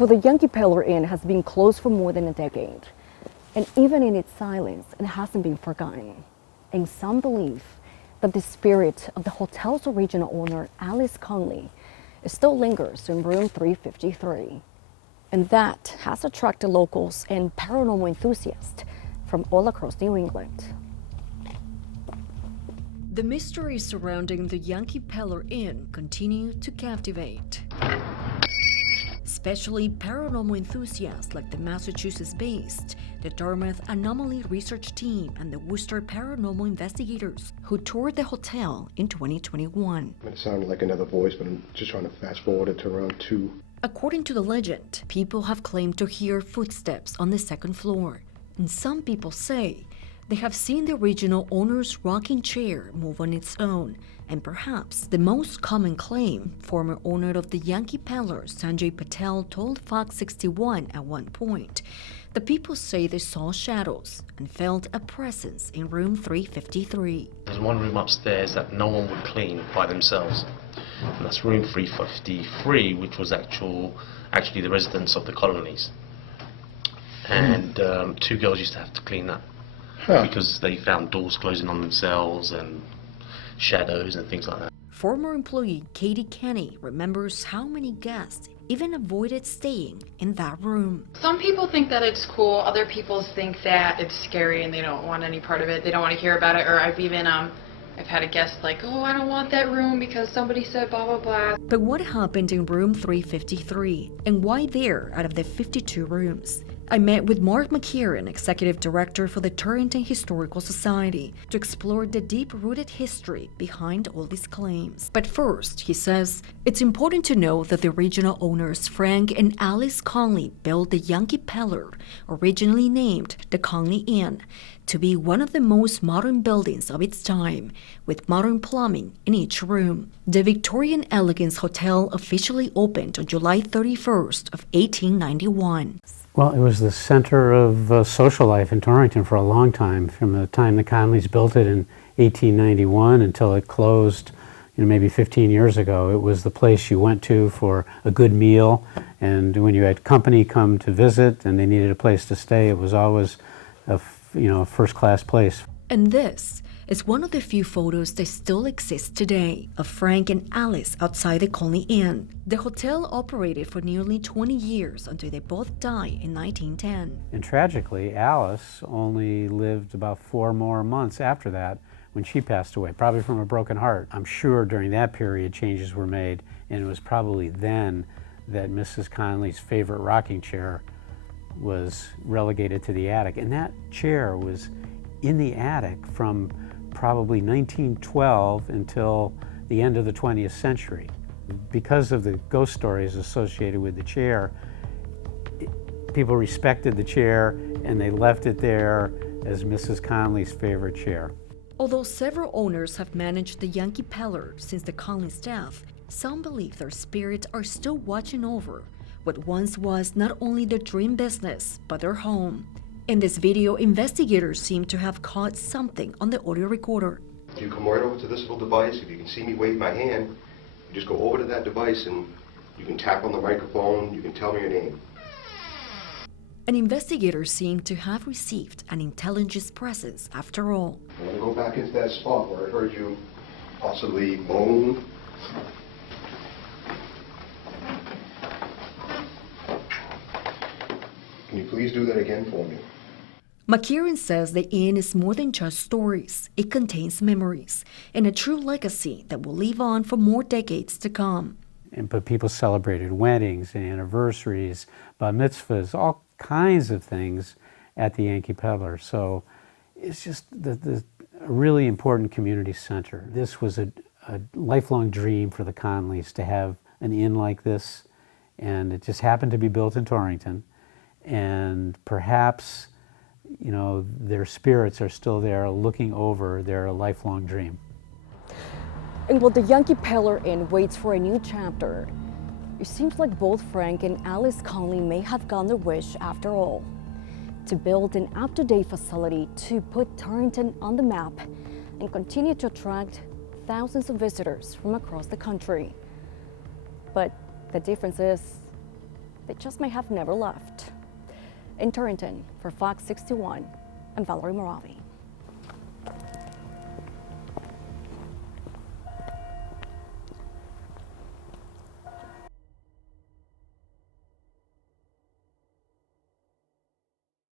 Well, the Yankee Pedlar Inn has been closed for more than a decade. And even in its silence, it hasn't been forgotten. And some believe that the spirit of the hotel's original owner, Alice Conley, still lingers in room 353. And that has attracted locals and paranormal enthusiasts from all across New England. The mysteries surrounding the Yankee Pedlar Inn continue to captivate, especially paranormal enthusiasts like the Massachusetts-based the Dartmouth Anomaly Research Team and the Worcester Paranormal Investigators, who toured the hotel in 2021. It sounded like another voice, but I'm just trying to fast forward it to around 2. According to the legend, people have claimed to hear footsteps on the second floor, and some people say they have seen the original owner's rocking chair move on its own. And perhaps the most common claim, former owner of the Yankee Pedlar, Yankee Patel, told Fox 61 at one point, the people say they saw shadows and felt a presence in room 353. There's one room upstairs that no one would clean by themselves, and that's room 353, which was actually the residence of the colonies. And 2 girls used to have to clean that because they found doors closing on themselves and shadows and things like that. Former employee Katie Kenny remembers how many guests even avoided staying in that room. Some people think that it's cool, other people think that it's scary and they don't want any part of it, they don't want to hear about it, or I've even I've had a guest like, oh, I don't want that room because somebody said blah blah blah. But what happened in room 353, and why there out of the 52 rooms? I met with Mark McKieran, Executive Director for the Torrington Historical Society, to explore the deep-rooted history behind all these claims. But first, he says, it's important to know that the original owners Frank and Alice Conley built the Yankee Pedlar, originally named the Conley Inn, to be one of the most modern buildings of its time, with modern plumbing in each room. The Victorian Elegance Hotel officially opened on July 31st of 1891. Well, it was the center of social life in Torrington for a long time, from the time the Conleys built it in 1891 until it closed, maybe 15 years ago. It was the place you went to for a good meal, and when you had company come to visit and they needed a place to stay, it was always a first-class place. And this is one of the few photos that still exist today of Frank and Alice outside the Conley Inn. The hotel operated for nearly 20 years until they both died in 1910. And tragically, Alice only lived about 4 more months after that when she passed away, probably from a broken heart. I'm sure during that period changes were made, and it was probably then that Mrs. Conley's favorite rocking chair was relegated to the attic. And that chair was in the attic from probably 1912 until the end of the 20th century. Because of the ghost stories associated with the chair, people respected the chair and they left it there as Mrs. Conley's favorite chair. Although several owners have managed the Yankee Pedlar since the Conley's death, some believe their spirits are still watching over what once was not only their dream business, but their home. In this video, investigators seem to have caught something on the audio recorder. You come right over to this little device. If you can see me wave my hand, you just go over to that device and you can tap on the microphone, you can tell me your name. And investigators seem to have received an intelligence presence after all. I'm going to go back into that spot where I heard you possibly moan. Can you please do that again for me? McKieran says the inn is more than just stories. It contains memories and a true legacy that will live on for more decades to come. But people celebrated weddings and anniversaries, bar mitzvahs, all kinds of things at the Yankee Pedlar. So it's just a really important community center. This was a lifelong dream for the Conleys to have an inn like this, and it just happened to be built in Torrington. And perhaps, their spirits are still there looking over their lifelong dream. And while the Yankee Pedlar Inn waits for a new chapter, it seems like both Frank and Alice Conley may have gotten their wish after all, to build an up-to-date facility to put Torrington on the map and continue to attract thousands of visitors from across the country. But the difference is, they just may have never left. In Torrington, for Fox 61, I'm Valerie Moravi.